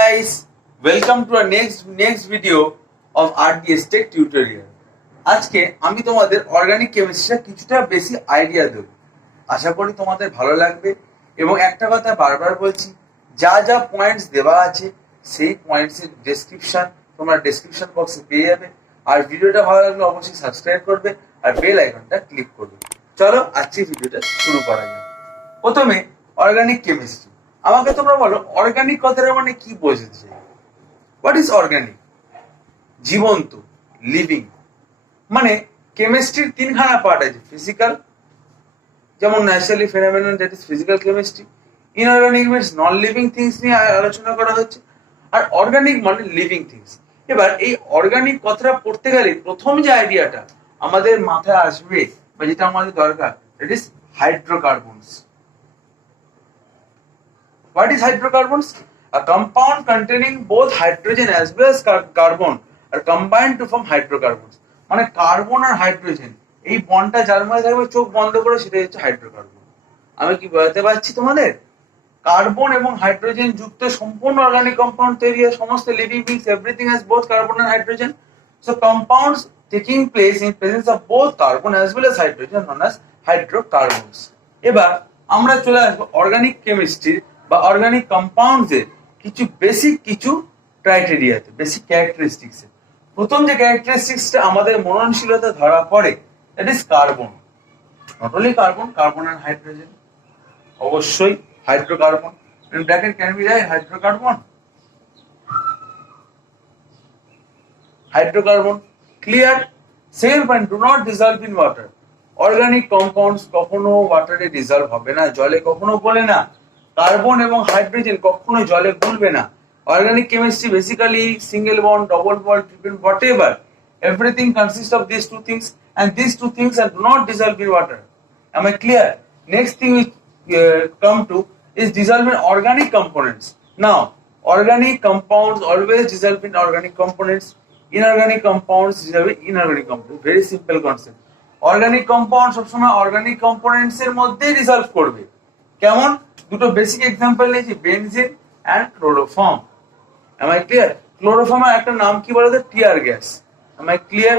guys, welcome to our next video of RDS Tech tutorial. আজকে আমি তোমাদের organic কেমিস্ট্রির কিছুটা বেশি আইডিয়া দেব। আশা করি তোমাদের ভালো লাগবে এবং একটা কথা বারবার বলছি, যা যা পয়েন্টস দেওয়া আছে সেই পয়েন্টসের ডেসক্রিপশন তোমরা ডেসক্রিপশন বক্সে পেয়ে যাবে। আর ভিডিওটা ভালো লাগলে অবশ্যই সাবস্ক্রাইব করবে আর বেল আইকনটা ক্লিক করবে। চলো আজকে ভিডিওটা শুরু করা যাক। প্রথমে অর্গানিক কেমিস্ট্রি। আমাকে তোমরা বলো অর্গানিক কথাটা মানে কি বোঝাচ্ছে? What is organic? জীবন্ত, লিভিং। মানে কেমিস্ট্রির তিনখানা পার্ট আছে। ফিজিক্যাল, যেমন naturally phenomenon, that is physical chemistry. Inorganic means non living things নিয়ে আলোচনা করা হচ্ছে। আর অর্গানিক মানে লিভিং থিংস। এবার এই অর্গানিক কথাটা পড়তে গেলে প্রথম যে আইডিয়াটা আমাদের মাথায় আসবে বা যেটা আমাদের দরকার, that is hydrocarbons. What is hydrocarbons? A compound containing both hydrogen as well as carbon are combined to form hydrocarbons. মানে কার্বন আর হাইড্রোজেন এই বন্ডটা যার মধ্যে থাকবে চোখ বন্ধ করে সেটাই হচ্ছে হাইড্রোকার্বন। আমি কি বোঝাতে পারছি তোমাদের? কার্বন এবং হাইড্রোজেন যুক্ত সম্পূর্ণ অর্গানিক কম্পাউন্ড তৈরি হয়। সমস্ত living beings everything has both carbon and hydrogen. So compounds taking place in presence of both carbon as well as hydrogen known as hydrocarbons. এবার আমরা চলে আসবো অর্গানিক কেমিস্ট্রি বা অর্গানিক কম্পাউন্ডসের কিছু বেসিক কিছু ক্রাইটেরিয়াতে, বেসিক ক্যারেক্টারিস্টিক্সে। প্রথম যে ক্যারেক্টারিস্টিক্সটা আমাদের মননশীলতা ধরা পড়ে, that is carbon. Not only carbon, carbon and hydrogen, অবশ্যই hydrocarbon. In bracket can be write hydrocarbon, hydrocarbon. Clear? Second point, do not dissolve in water. Organic compounds কখনো ওয়াটারে ডিসলভ হবে না, জলে কখনো গলে না। কার্বন এবং হাইড্রোজেন কখনো জলে গুলবে না। Organic chemistry basically single bond, double bond, triple, whatever, everything consists of these two things, and these two things are do not dissolve in water. Am I clear? Next thing we come to is dissolve in organic components. Now organic compounds always dissolve in organic components. Inorganic compounds dissolve in inorganic components. Very simple concept. Organic compounds সবসময় organic components এর মধ্যে dissolve করবে। কেমন? দুটো basic example নিয়েছি, benzene and chloroform. Am I clear? ক্লোরোফর্মের একটা নাম কি বলতো? Tear gas. Am I clear?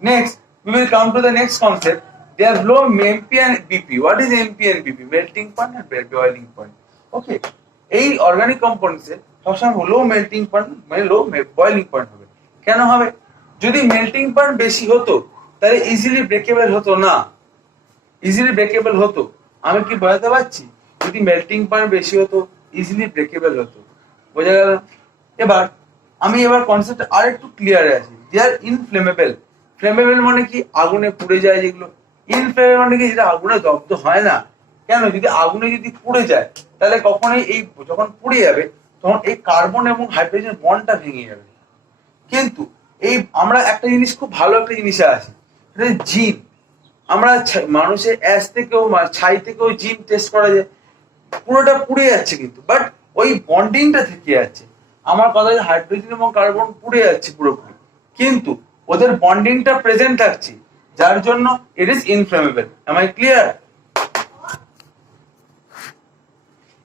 Next we will come to the next concept. They have low MP and BP. What is MP and BP? Melting point and boiling point. Okay, এই organic compounds এর সবসময় লো melting point মানে লো boiling point হবে। কেন হবে? যদি melting point বেশি হতো তাহলে ইজিলি ব্রেকেবল হতো না। ইজিলি ব্রেকেবল হতো, আমি কি বোঝাতে পারছি? যদি মেল্টিং পয়েন্ট বেশি হতো ইজিলি ব্রেকেবল হতো। বোঝা গেল? এবার কনসেপ্ট আর একটু ক্লিয়ার আছে। দে আর ইনফ্লেমেবল। ফ্লেমেবল মানে কি? আগুনে পুড়ে যায় যেগুলো। ইনফ্লেমেবল মানে কি? যেটা আগুনে দগ্ধ হয় না। কেন? যদি আগুনে যদি পুড়ে যায় তাহলে কখনোই এই যখন পুড়ে যাবে তখন এই কার্বন এবং হাইড্রোজেন বন্ডটা ভেঙে যাবে। কিন্তু এই আমরা একটা জিনিস, খুব ভালো একটা জিনিসে আছি, সেটা জিন। আমরা মানুষের অ্যাস থেকেও ছাই থেকেও জিন টেস্ট করা যায়, পুরোটা পুড়ে যাচ্ছে কিন্তু বাট ওই বন্ডিংটা থেকে যাচ্ছে। আমার কথা, হাইড্রোজেন এবং কার্বন পুড়ে যাচ্ছে পুরোপুরি, কিন্তু ওদের বন্ডিংটা প্রেজেন্ট থাকছে, যার জন্য it is inflammable. Am I clear?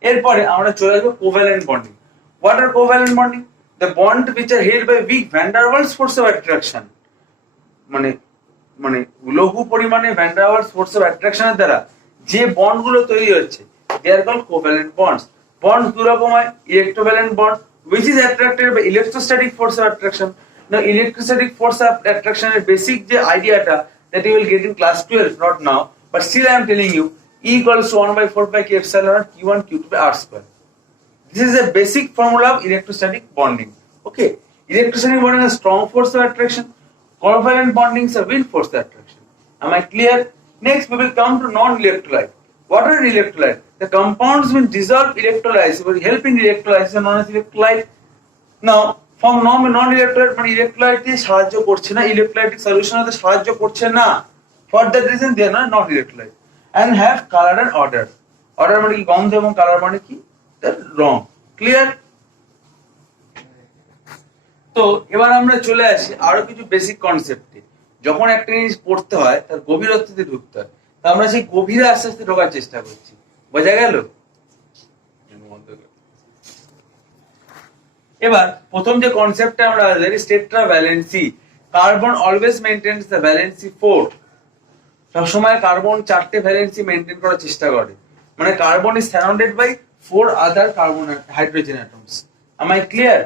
এরপরে আমরা চলে যাবো covalent bonding. What are covalent bonding? The bond which are held by weak van der Waals force of attraction. মানে লঘু পরিমাণে van der Waals force of অ্যাট্রাকশনের দ্বারা যে বন্ডগুলো তৈরি হচ্ছে, they are called covalent bonds. Bonds দু রকম হয়, electrovalent bond which is attracted by electrostatic force of attraction. Now electrostatic force of attraction এর বেসিক যে আইডিয়াটা that you will get in class 12, not now, but still I am telling you, E equals to 1/4 pi epsilon naught Q1 Q2 by R square. This is the basic formula of electrostatic bonding. Okay, electrostatic bonding is strong force of attraction, covalent bonding is a weak force of attraction. Am I clear? Next we will come to non-electrolyte. What are electrolyte? The compounds will dissolve electrolytes, will help in electrolysis known as electrolyte. Now from non-electrolyte মানে electrolyte দিয়ে সাহায্য করছে না, electrolytic solution হতে সাহায্য করছে না, for that reason they are not electrolyte and have color and odor. Odor মানে কি? গন্ধ, এবং কালার মানে কি? রং। ক্লিয়ার? তো এবার আমরা চলে আসি আরো কিছু বেসিক কনসেপ্টে। যখন একটা জিনিস পড়তে হয় তার গভীরত্বতে ঢুকতে হয়, তো আমরা সেই গভীরে আস্তে আস্তে ঢোকার চেষ্টা করছি। বোঝা গেল? এবার প্রথম যে কনসেপ্টটা আমরা জানি tetravalency, carbon always maintains the valency 4। সবসময় কার্বন 4টে ভ্যালেন্সি মেইনটেইন করার চেষ্টা করে, মানে carbon is surrounded by 4 other carbon hydrogen atoms. Am I clear?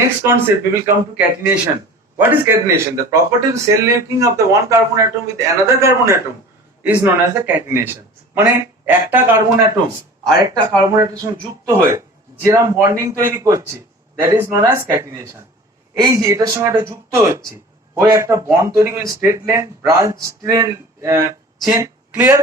Next concept we will come to catenation. What is catenation? The property of the cell linking of the one carbon atom with another carbon atom is known as the catenation. মানে একটা carbon atom আরেকটা carbon অ্যাটমের সঙ্গে যুক্ত হয়ে যেরকম bonding তৈরি করছে, that is known as catenation. এই যে এটার সঙ্গে এটা যুক্ত হচ্ছে হয়ে একটা বন্ড তৈরি করে straight line branch chain, clear?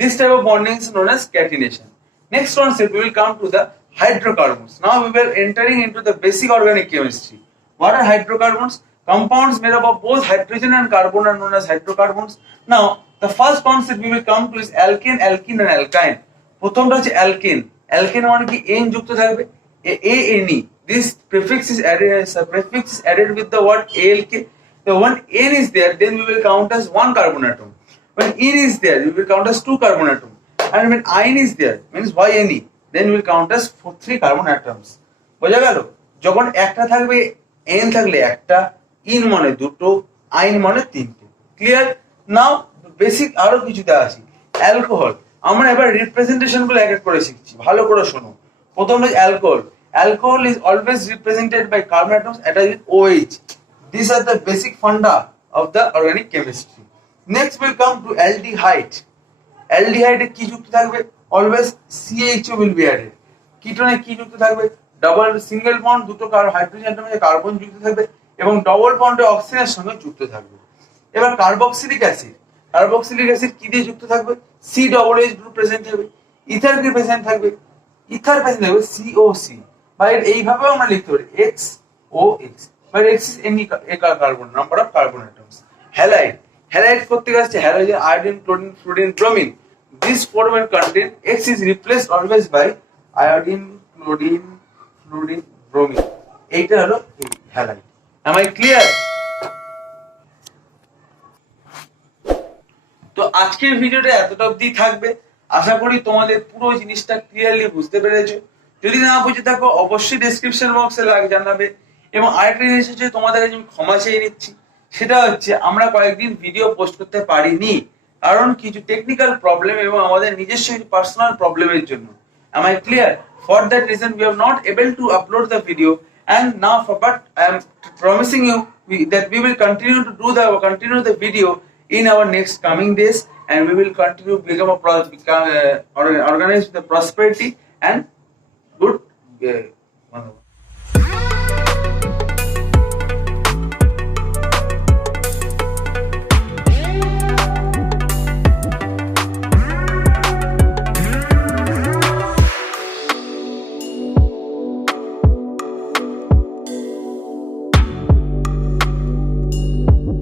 This type of bonding is known as catenation. Next concept we will come to the hydrocarbons. Now we were entering into the basic organic chemistry. What are hydrocarbons? Compounds made up of both hydrogen and carbon are known as hydrocarbons. Now the first concept we will come to is alkane, alkene and alkyne. প্রথমটা হচ্ছে alkane. Alkane মানে কি n যুক্ত থাকবে, ane. This prefix is added with the word alk. So when n is there, then we will count as one carbon atom. When n is there, we will count as two carbon atoms. And when ion is there, means YNE, then we will count as 3 carbon atoms. বোঝা গেল? যখন একটা থাকবে n থাকলে একটা, in মানে দুটো, আইন মানে তিনটে। ক্লিয়ার? নাও বেসিক আরো কিছুতে আসি। অ্যালকোহল, আমরা এবার রিপ্রেজেন্টেশন গুলো এক এক করে শিখছি, ভালো করে শোনো। প্রথম হচ্ছে alcohol. Alcohol is always represented by carbon atoms attached with OH. These are the basic funda of the organic chemistry. Next we'll come to aldehyde. অ্যালডিহাইডে কি যুক্ত থাকবে? Always CHO will be added. কিটোনে কি যুক্ত থাকবে? ডাবল সিঙ্গেল বন্ড, দুটো hydrogen অ্যাটমে carbon যুক্ত থাকবে এবং ডবল বন্ডে অক্সিজেনের সঙ্গে যুক্ত থাকবে। এবার কার্বক্সিলিক অ্যাসিড, কার্বক্সিলিক অ্যাসিড কি দিয়ে যুক্ত থাকবে? COOH গ্রুপ প্রেজেন্ট থাকবে। ইথার কি প্রেজেন্ট থাকবে? ইথার প্রেজেন্ট থাকবে COC। বা এইভাবেও আমরা লিখতে পারি XOX, but X is any carbon number of carbon atoms. Halide, halide করতে গেছে halogen, iodine, chlorine, fluorine, bromine. This four will contain X is replaced always by iodine, chlorine, fluorine, bromine. এইটা হলো halide. Am I clear? তো আজকের ভিডিওটা এতটা অবধি থাকবে। আশা করি তোমাদের পুরো জিনিসটা ক্লিয়ারলি বুঝতে পেরেছো। যদি না বুঝে থাকো অবশ্যই ডেসক্রিপশন বক্সে জানাবে। এবং আরেকটা জিনিস হচ্ছে তোমাদের কাছে আমি ক্ষমা চেয়ে নিচ্ছি, সেটা হচ্ছে আমরা কয়েকদিন ভিডিও পোস্ট করতে পারিনি কারণ কিছু টেকনিক্যাল প্রবলেম এবং আমাদের নিজস্ব পার্সোনাল প্রবলেমের জন্য। Am I clear? For that reason we are not able to upload the video, and now but I am promising you that we will continue to continue the video in our next coming days, and we will continue to become organize the prosperity and good